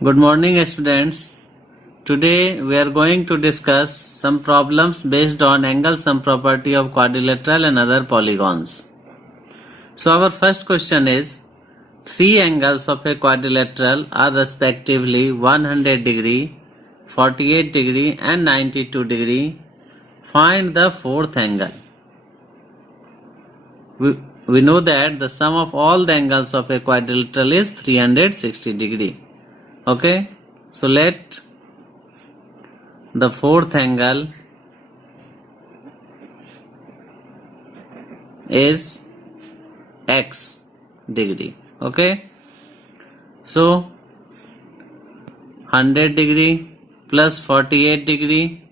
Good morning, students. Today we are going to discuss some problems based on angle sum property of quadrilateral and other polygons. So our first question is, three angles of a quadrilateral are respectively 100 degree, 48 degree and 92 degree. Find the fourth angle. We know that the sum of all the angles of a quadrilateral is 360 degree. Okay, so let the fourth angle is x degree. Okay, so 100 degree plus 48 degree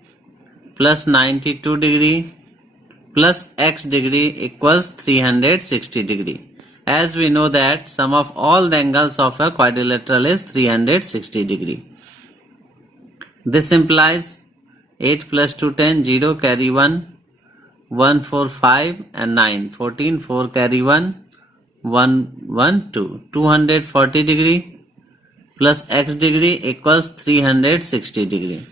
plus 92 degree plus x degree equals 360 degree. As we know that sum of all the angles of a quadrilateral is 360 degree. This implies 8 plus 2 10, 0 carry 1, 1 4 5 and 9, 14 4 carry 1, 1 1 2, 240 degree plus x degree equals 360 degree.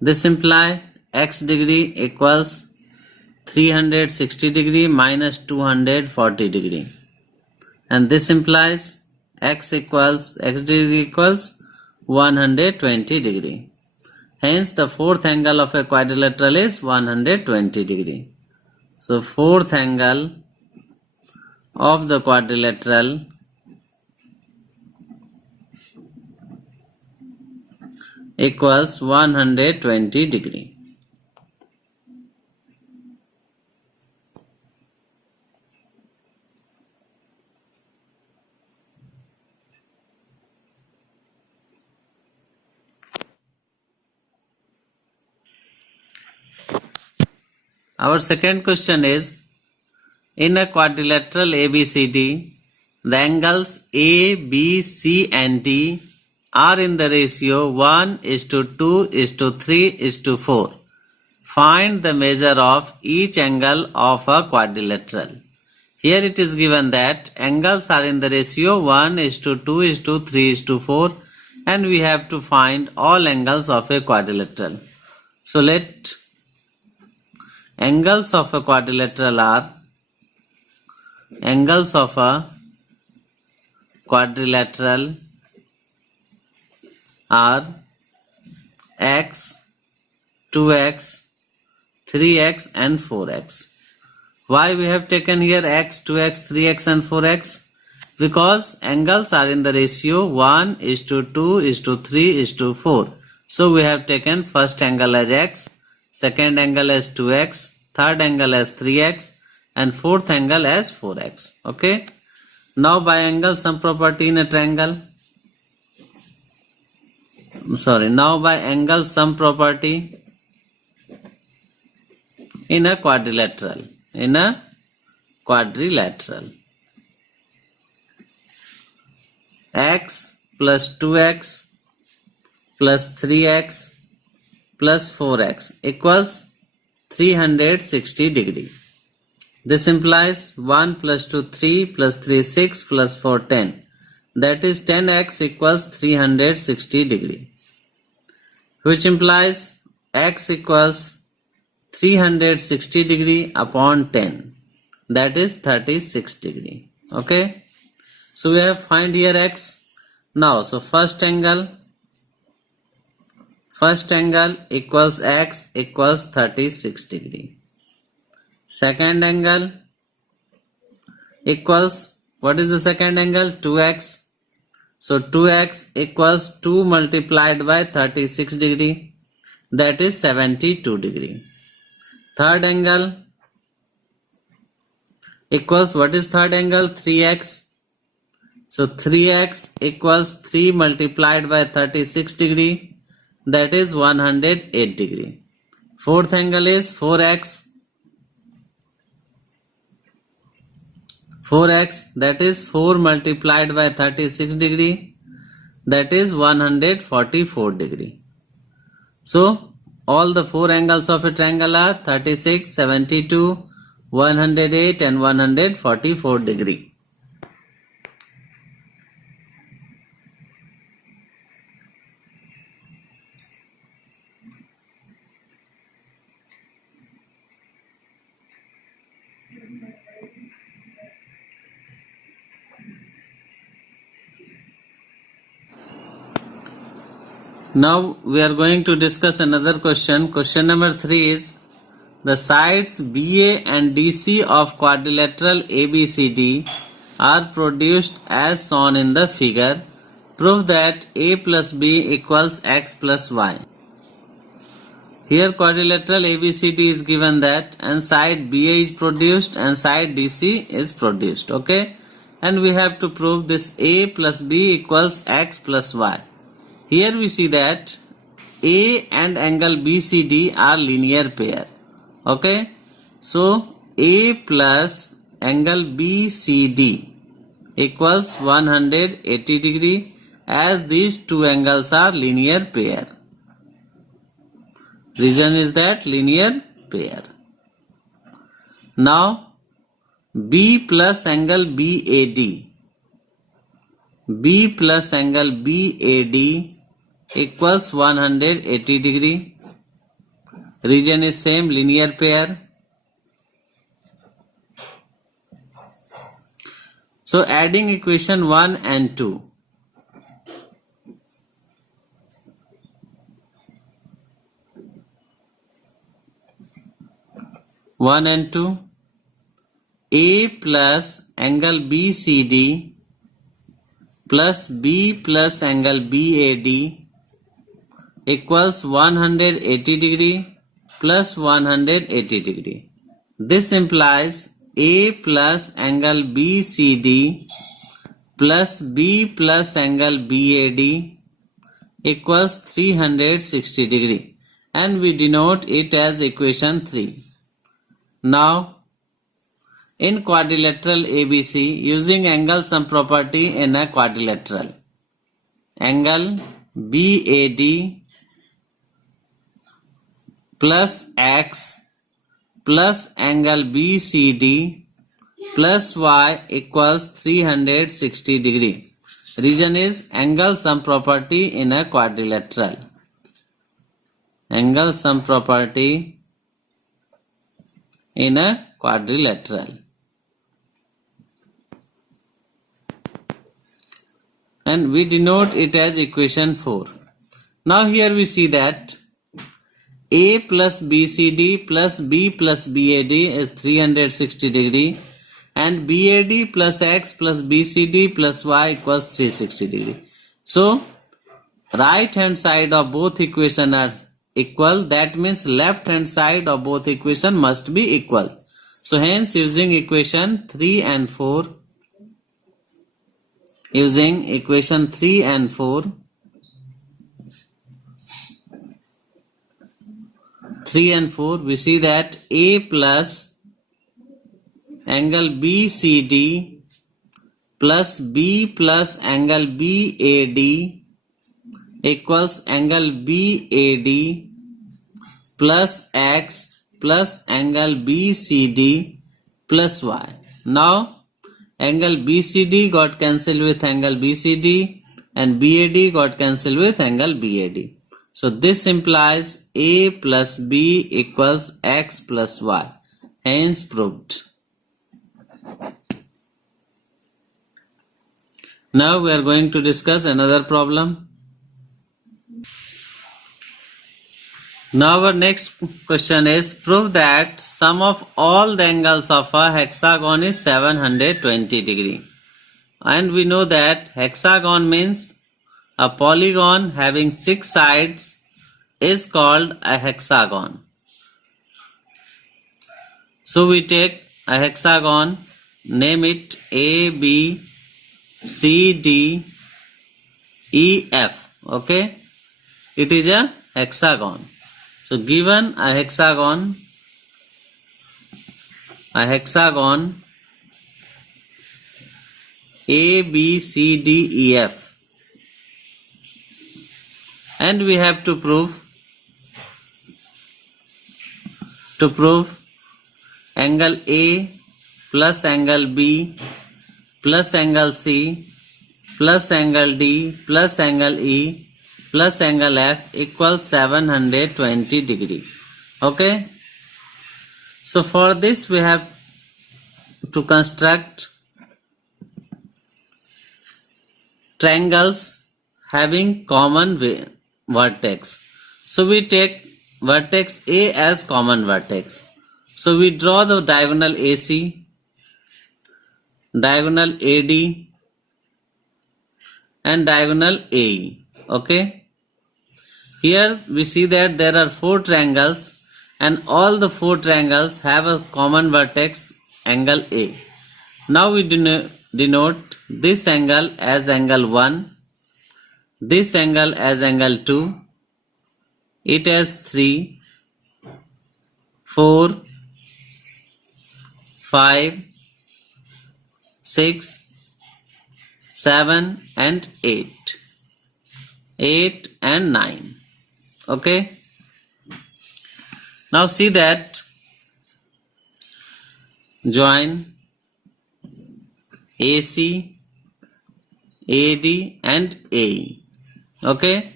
This implies x degree equals 360 degree minus 240 degree. And this implies x degree equals 120 degree. Hence the fourth angle of a quadrilateral is 120 degree. So fourth angle of the quadrilateral equals 120 degree. Our second question is, in a quadrilateral ABCD, the angles A, B, C and D are in the ratio 1:2:3:4. Find the measure of each angle of a quadrilateral. Here it is given that angles are in the ratio 1:2:3:4 and we have to find all angles of a quadrilateral. So let angles of a quadrilateral are x, 2x, 3x and 4x. Why we have taken here x, 2x, 3x and 4x? Because angles are in the ratio 1:2:3:4. So we have taken first angle as x, second angle as 2x, third angle as 3x and fourth angle as 4x. Okay. Now by angle sum property in a triangle. Now by angle sum property in a quadrilateral. X plus 2x plus 3x plus 4x equals 360 degree. This implies 1 plus 2 3 plus 3 6 plus 4 10. That is 10x equals 360 degree. Which implies x equals 360 degree upon 10. That is 36 degree. Okay. So we have find here x. Now so first angle equals x equals 36 degree. Second angle equals, what is the second angle? 2x. So 2x equals 2 multiplied by 36 degree. That is 72 degree. Third angle equals, what is third angle? 3x. So 3x equals 3 multiplied by 36 degree. That is 108 degree. Fourth angle is 4x. 4x, that is 4 multiplied by 36 degree. That is 144 degree. So all the four angles of a triangle are 36, 72, 108 and 144 degree. Now we are going to discuss another question. Question number 3 is the sides BA and DC of quadrilateral ABCD are produced as shown in the figure. Prove that A plus B equals X plus Y. Here quadrilateral ABCD is given that, and side BA is produced and side DC is produced. Okay, and we have to prove this A plus B equals X plus Y. Here we see that A and angle BCD are linear pair. Okay, so A plus angle BCD equals 180 degree, as these two angles are linear pair. Reason is that linear pair. Now B plus angle BAD, B plus angle BAD equals 180 degree. Region is same, linear pair. So adding equation 1 and 2. One and 2. A plus angle BCD plus B plus angle BAD equals 180 degree plus 180 degree. This implies A plus angle BCD plus B plus angle BAD equals 360 degree, and we denote it as equation 3. Now in quadrilateral ABC, using angle sum property in a quadrilateral, angle BAD plus X plus angle BCD plus Y equals 360 degree. Reason is angle sum property in a quadrilateral. Angle sum property in a quadrilateral. And we denote it as equation 4. Now here we see that A plus BCD plus B plus BAD is 360 degree, and BAD plus X plus BCD plus Y equals 360 degree. So right hand side of both equations are equal. That means left hand side of both equations must be equal. So hence using equation 3 and 4, using equation 3 and 4, 3 and 4, we see that A plus angle BCD plus B plus angle BAD equals angle BAD plus X plus angle BCD plus Y. Now angle BCD got cancelled with angle BCD and BAD got cancelled with angle BAD. So this implies A plus B equals X plus Y. Hence proved. Now we are going to discuss another problem. Now our next question is, prove that sum of all the angles of a hexagon is 720 degree. And we know that hexagon means a polygon having 6 sides is called a hexagon. So we take a hexagon, name it A, B, C, D, E, F. Okay, it is a hexagon. So given a hexagon A, B, C, D, E, F, and we have to prove angle A plus angle B plus angle C plus angle D plus angle E plus angle F equals 720 degree. Okay, so for this we have to construct triangles having common vertex. So we take vertex A as common vertex. So we draw the diagonal AC, diagonal AD and diagonal AE. Okay. Here we see that there are 4 triangles and all the 4 triangles have a common vertex, angle A. Now we denote this angle as angle 1, this angle as angle 2, it has 3, 4, 5, 6, 7 and 8. 8 and 9. Okay. Now see that join AC, AD and AE. Okay.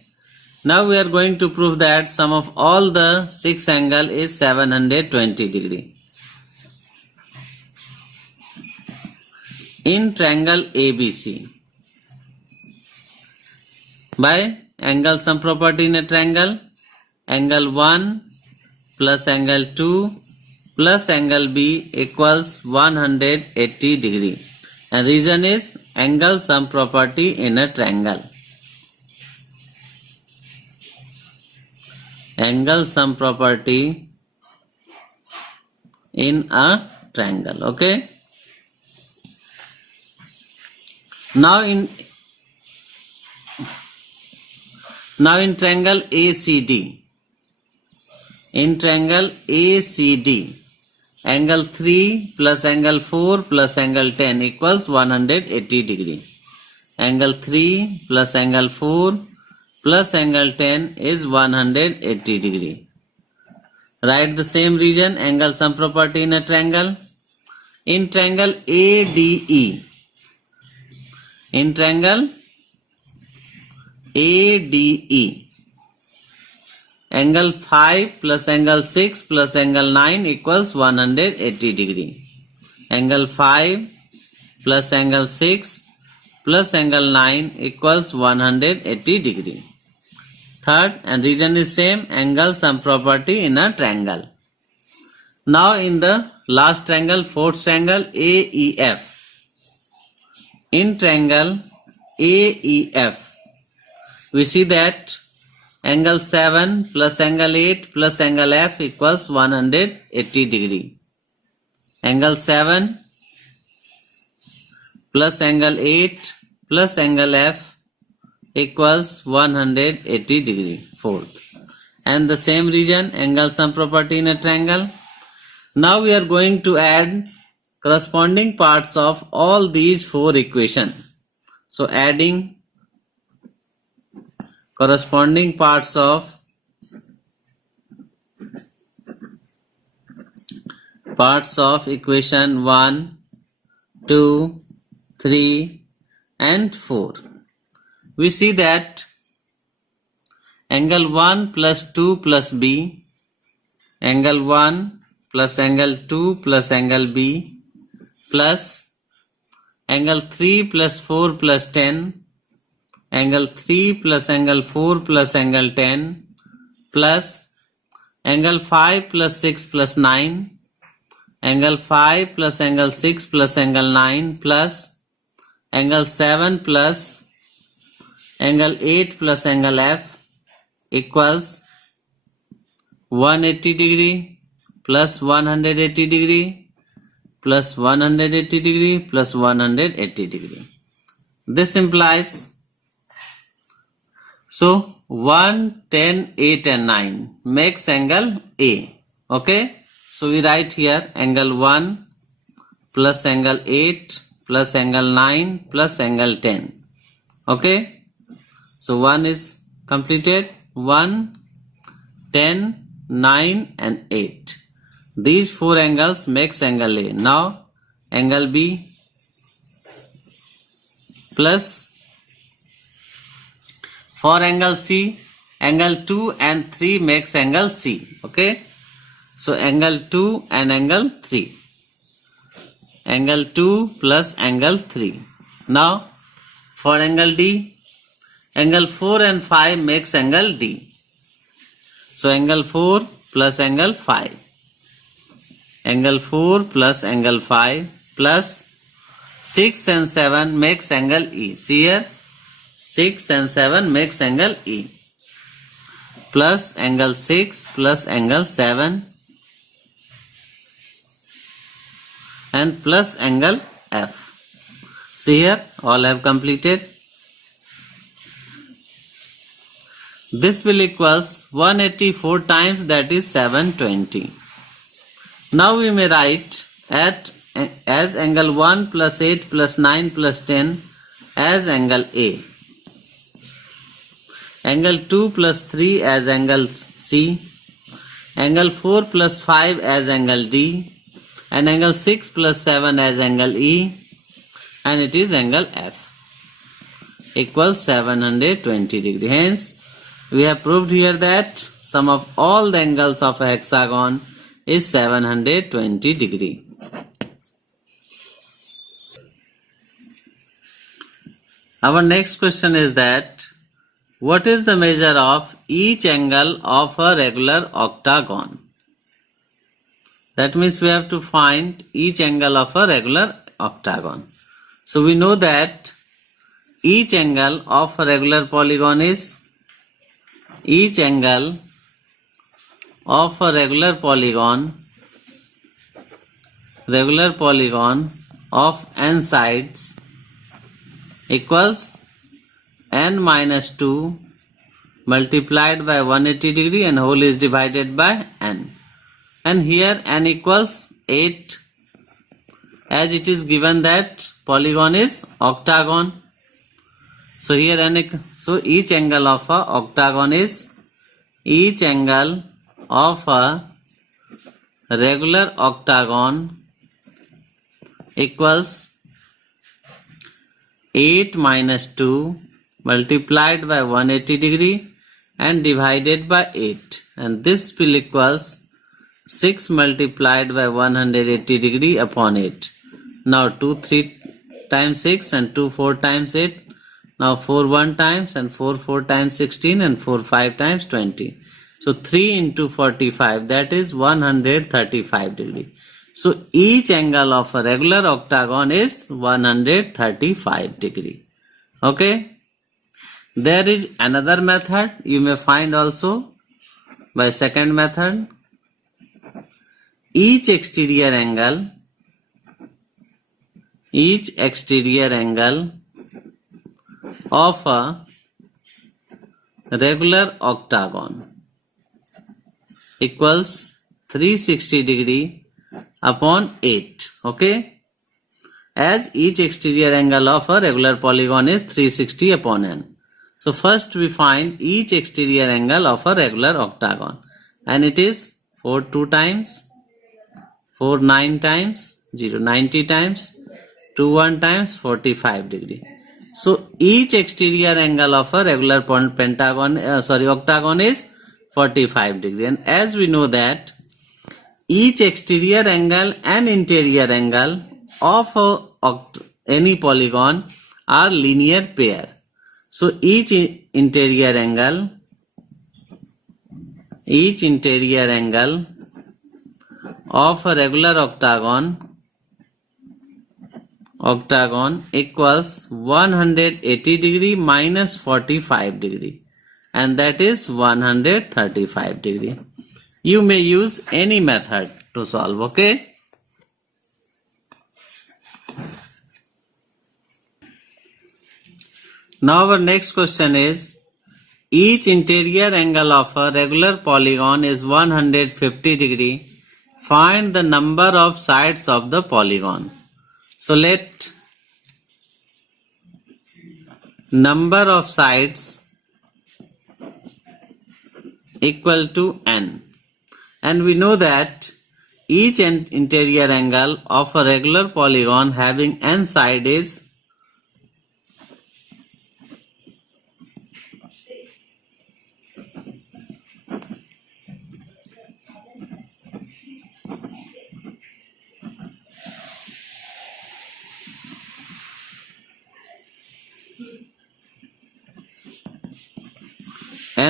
Now we are going to prove that sum of all the 6 angle is 720 degree. In triangle ABC, by angle sum property in a triangle, angle 1 plus angle 2 plus angle B equals 180 degree. And reason is angle sum property in a triangle. Angle sum property in a triangle. Okay. Now in triangle ACD, angle 3 plus angle 4 plus angle 10 equals 180 degree. Angle 3 plus angle 4 plus angle 10 is 180 degree. Write the same region, angle sum property in a triangle. In triangle ADE, angle 5 plus angle 6 plus angle 9 equals 180 degree. Angle 5 plus angle 6 plus angle 9 equals 180 degree. Third, and region is same, angle sum property in a triangle. Now in the last triangle, fourth triangle AEF. In triangle AEF, we see that angle 7 plus angle 8 plus angle F equals 180 degree. Angle 7 plus angle 8 plus angle F equals 180 degree. Fourth. And the same region, angle sum property in a triangle. Now we are going to add corresponding parts of all these 4 equations. So adding corresponding parts of equation 1, 2, 3 and 4. We see that angle 1 plus 2 plus B, angle 1 plus angle 2 plus angle B plus angle 3 plus 4 plus 10, angle 3 plus angle 4 plus angle 10 plus angle 5 plus 6 plus 9, angle 5 plus angle 6 plus angle 9 plus angle 7 plus angle 8 plus angle F equals 180 degree plus 180 degree plus 180 degree plus 180 degree. This implies, so 1, 10, 8 and 9 makes angle A. Okay. So we write here angle 1 plus angle 8 plus angle 9 plus angle 10. Okay. So 1 is completed. 1, 10, 9 and 8. These 4 angles makes angle A. Now angle B plus for angle C, angle 2 and 3 makes angle C. Okay. So angle 2 and angle 3. Angle 2 plus angle 3. Now for angle D, Angle 4 and 5 makes angle D. So angle 4 plus angle 5. Angle 4 plus angle 5 plus 6 and 7 makes angle E. See here, 6 and 7 makes angle E. Plus angle 6 plus angle 7 and plus angle F. See here, all have completed. This will equals 184 times, that is 720. Now we may write as angle 1 plus 8 plus 9 plus 10 as angle A. Angle 2 plus 3 as angle C. Angle 4 plus 5 as angle D. And angle 6 plus 7 as angle E. And it is angle F. Equals 720 degree. Hence, we have proved here that sum of all the angles of a hexagon is 720 degree. Our next question is that what is the measure of each angle of a regular octagon? That means we have to find each angle of a regular octagon. So we know that each angle of a regular polygon is each angle of a regular polygon of n sides equals n minus 2 multiplied by 180 degree and whole is divided by n. And here n equals 8, as it is given that polygon is octagon. So here so each angle of a octagon is each angle of a regular octagon equals 8 minus 2 multiplied by 180 degree and divided by 8, and this will equals 6 multiplied by 180 degree upon 8. Now 2 3 times 6 and 2 4 times 8. Now 4 1 times and 4 4 times 16 and 4 5 times 20. So 3 into 45, that is 135 degree. So each angle of a regular octagon is 135 degree. Okay. There is another method you may find also by second method. Each exterior angle of a regular octagon equals 360 degree upon 8. Okay, as each exterior angle of a regular polygon is 360 upon n. So first we find each exterior angle of a regular octagon, and it is 4 2 times, 4 9 times, 0 90 times, 2 1 times 45 degree. So each exterior angle of a regular octagon is 45 degree, and as we know that each exterior angle and interior angle of any polygon are linear pair. So each interior angle of a regular octagon equals 180 degree minus 45 degree, and that is 135 degree. You may use any method to solve. Okay. Now our next question is, each interior angle of a regular polygon is 150 degree. Find the number of sides of the polygon. So let number of sides equal to n. And we know that each interior angle of a regular polygon having n side is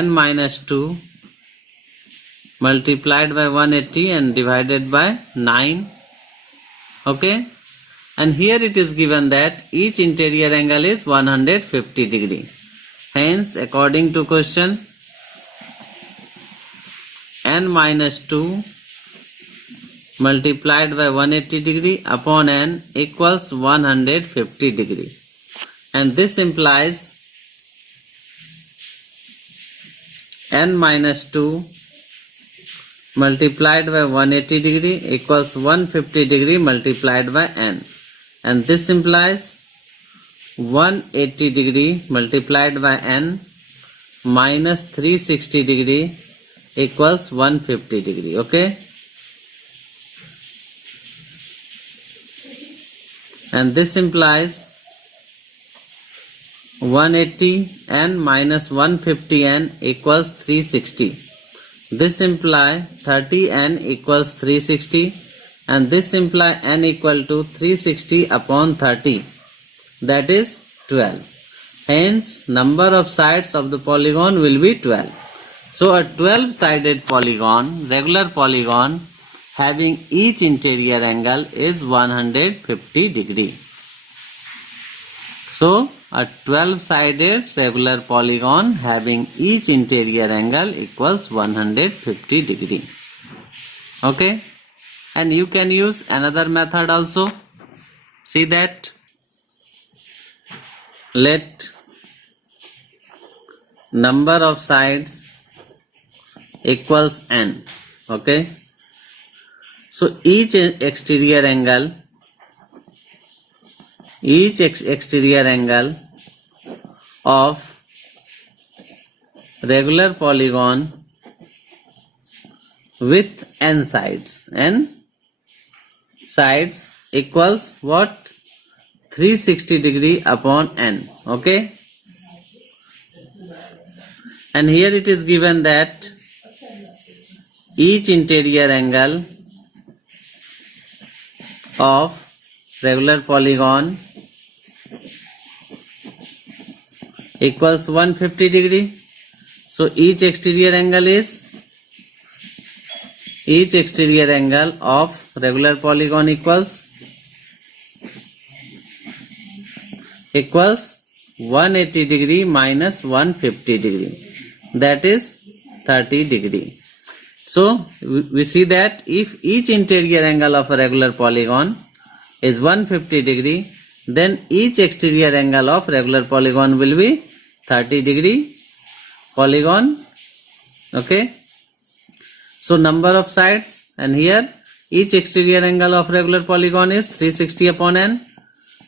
n minus 2 multiplied by 180 and divided by 9. Okay, and here it is given that each interior angle is 150 degree. Hence, according to question, n minus 2 multiplied by 180 degree upon n equals 150 degree, and this implies n minus 2 multiplied by 180 degree equals 150 degree multiplied by n, and this implies 180 degree multiplied by n minus 360 degree equals 150 degree. Okay, and this implies 180 n minus 150 n equals 360. This implies 30 n equals 360, and this implies n equal to 360 upon 30, that is 12. Hence, number of sides of the polygon will be 12. So a 12-sided polygon, regular polygon, having each interior angle is 150 degree. So a 12-sided regular polygon having each interior angle equals 150 degree. Okay, and you can use another method also. See that, let number of sides equals n. Okay, so each exterior angle of regular polygon with n sides equals what? 360 degree upon n. Okay, and here it is given that each interior angle of regular polygon equals 150 degree. So each exterior angle of regular polygon equals 180 degree minus 150 degree, that is 30 degree. So we see that if each interior angle of a regular polygon is 150 degree, then each exterior angle of regular polygon will be 30 degree polygon. Okay, so number of sides, and here each exterior angle of regular polygon is 360 upon n.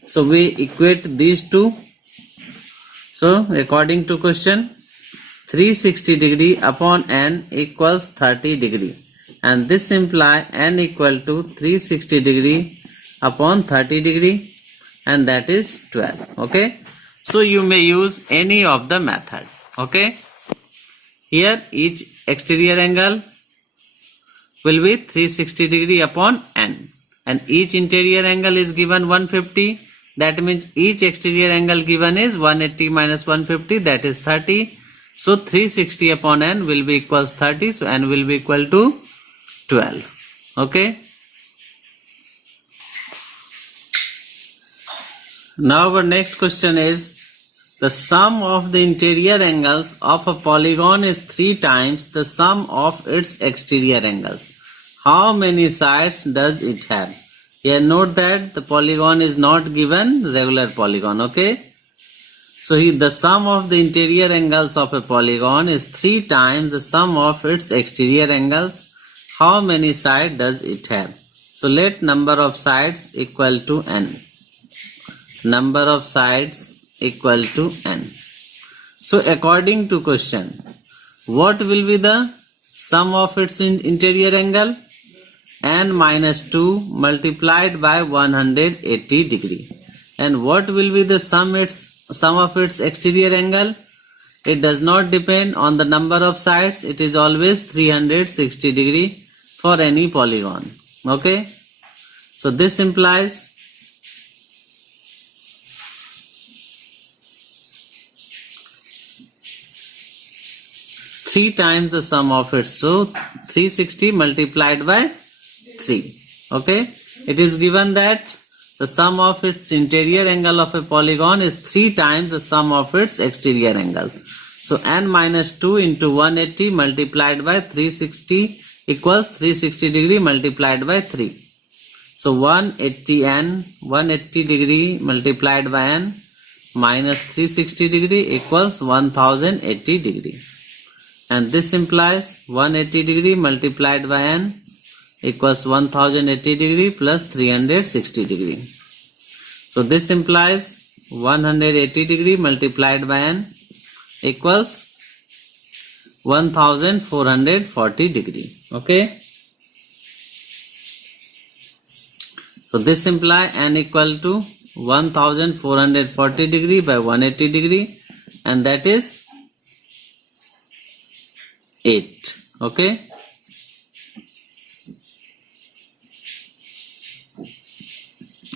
So we equate these two. So according to question, 360 degree upon n equals 30 degree, and this implies n equal to 360 degree upon 30 degree, and that is 12. Okay, so you may use any of the method. Okay, here each exterior angle will be 360 degree upon n, and each interior angle is given 150. That means each exterior angle given is 180 minus 150, that is 30. So 360 upon n will be equals 30. So n will be equal to 12. Okay. Now our next question is, the sum of the interior angles of a polygon is 3 times the sum of its exterior angles. How many sides does it have? Here note that the polygon is not given regular polygon. Okay, so the sum of the interior angles of a polygon is 3 times the sum of its exterior angles. How many sides does it have? So let number of sides equal to n. Number of sides equal to n. So according to question, what will be the sum of its interior angle? N minus 2 multiplied by 180 degree. And what will be the sum of its exterior angle? It does not depend on the number of sides. It is always 360 degree for any polygon. Okay, so this implies 3 times the sum of its. So 360 multiplied by 3. Okay. It is given that the sum of its interior angle of a polygon is 3 times the sum of its exterior angle. So n minus 2 into 180 multiplied by 360 equals 360 degree multiplied by 3. So 180 degree multiplied by n minus 360 degree equals 1080 degree. And this implies 180 degree multiplied by n equals 1080 degree plus 360 degree. So this implies 180 degree multiplied by n equals 1440 degree. Okay. So this implies n equal to 1440 degree by 180 degree, and that is 8. Okay.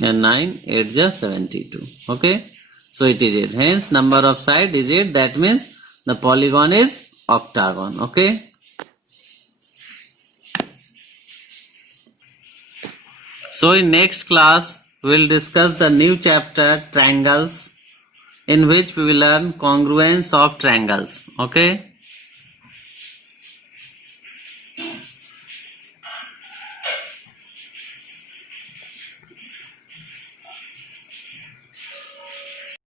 And 9, 8 is 72. Okay. So it is 8. Hence number of side is 8. That means the polygon is octagon. Okay. So in next class we will discuss the new chapter triangles, in which we will learn congruence of triangles. Okay.